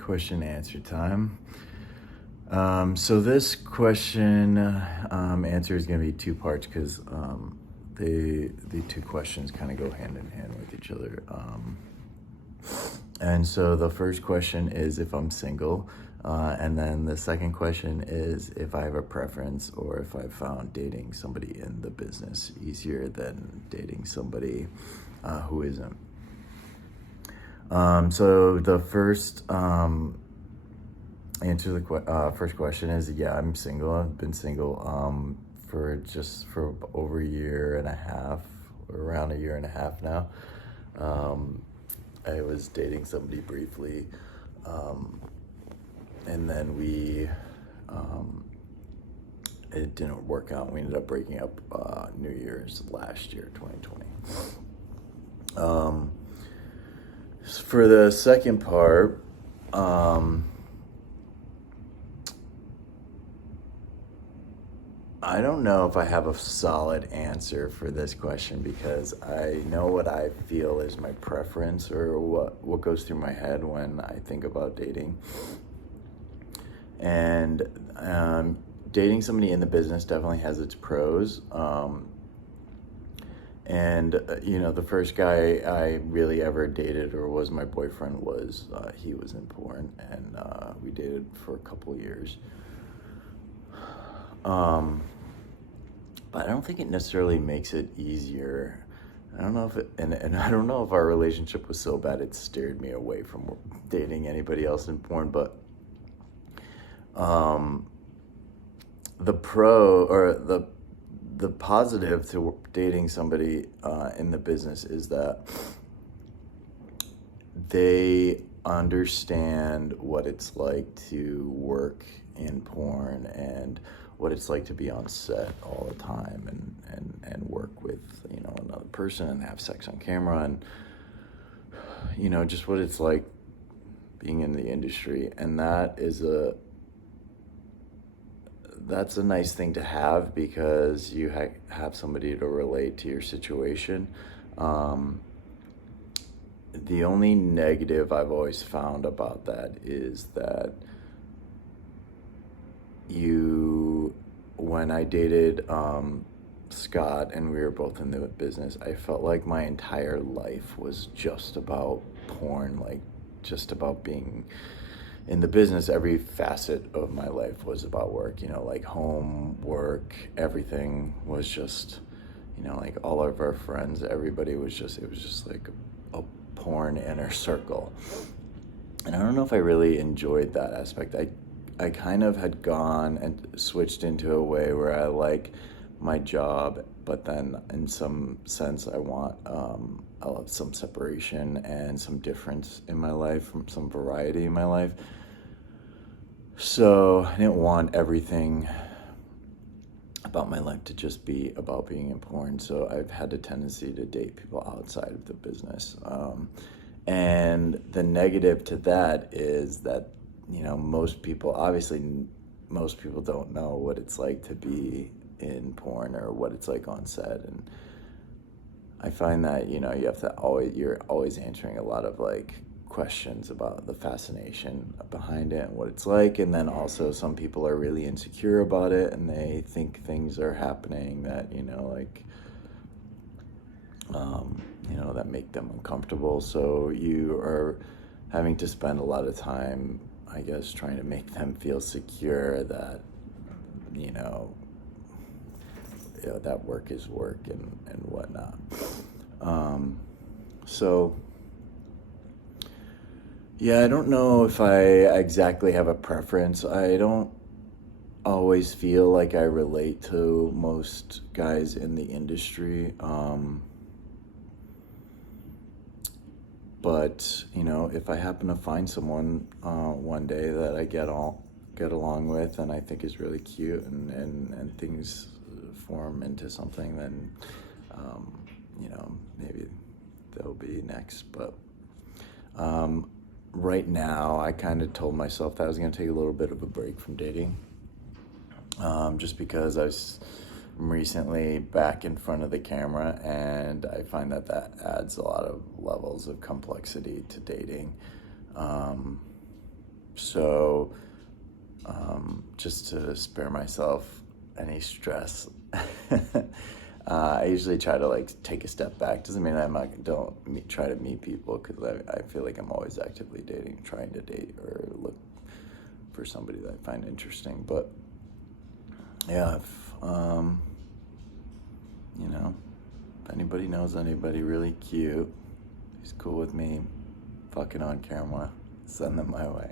question answer time. So this question answer is going to be two parts because the two questions kind of go hand in hand with each other. And so the first question is if I'm single, and then the second question is if I have a preference or if I found dating somebody in the business easier than dating somebody who isn't. So the first answer to the first question is, yeah, I'm single. I've been single for over a year and a half, around a year and a half now. I was dating somebody briefly, and then it didn't work out. We ended up breaking up New Year's last year, 2020. For the second part, I don't know if I have a solid answer for this question because I know what I feel is my preference or what goes through my head when I think about dating. And dating somebody in the business definitely has its pros. The first guy I really ever dated or was my boyfriend he was in porn, and we dated for a couple years. But I don't think it necessarily makes it easier. I don't know if and I don't know if our relationship was so bad it steered me away from dating anybody else in porn, but the positive to dating somebody in the business is that they understand what it's like to work in porn and what it's like to be on set all the time and work with another person and have sex on camera and just what it's like being in the industry. And that's a nice thing to have because you have somebody to relate to your situation. The only negative I've always found about that is that when I dated Scott and we were both in the business, I felt like my entire life was just about porn, like just about being in the business. Every facet of my life was about work, like home, work, everything was just, like all of our friends, everybody it was just like a porn inner circle. And I don't know if I really enjoyed that aspect. I kind of had gone and switched into a way where I like my job, but then in some sense I want some separation and some difference in my life, some variety in my life. So I didn't want everything about my life to just be about being in porn. So I've had a tendency to date people outside of the business. And the negative to that is that most people don't know what it's like to be in porn or what it's like on set. And I find that, you're always answering a lot of like questions about the fascination behind it and what it's like. And then also some people are really insecure about it and they think things are happening that, that make them uncomfortable. So you are having to spend a lot of time, I guess, trying to make them feel secure that, that work is work and whatnot. So, yeah, I don't know if I exactly have a preference. I don't always feel like I relate to most guys in the industry. But if I happen to find someone one day that I get along with and I think is really cute and things form into something, then maybe they'll be next. But right now, I kind of told myself that I was going to take a little bit of a break from dating, just because I'm recently back in front of the camera, and I find that adds a lot of levels of complexity to dating. So just to spare myself any stress, I usually try to like take a step back. Doesn't mean try to meet people, because I feel like I'm always actively dating, trying to date or look for somebody that I find interesting. But yeah, if if anybody knows anybody really cute, who's cool with me fucking on camera, send them my way.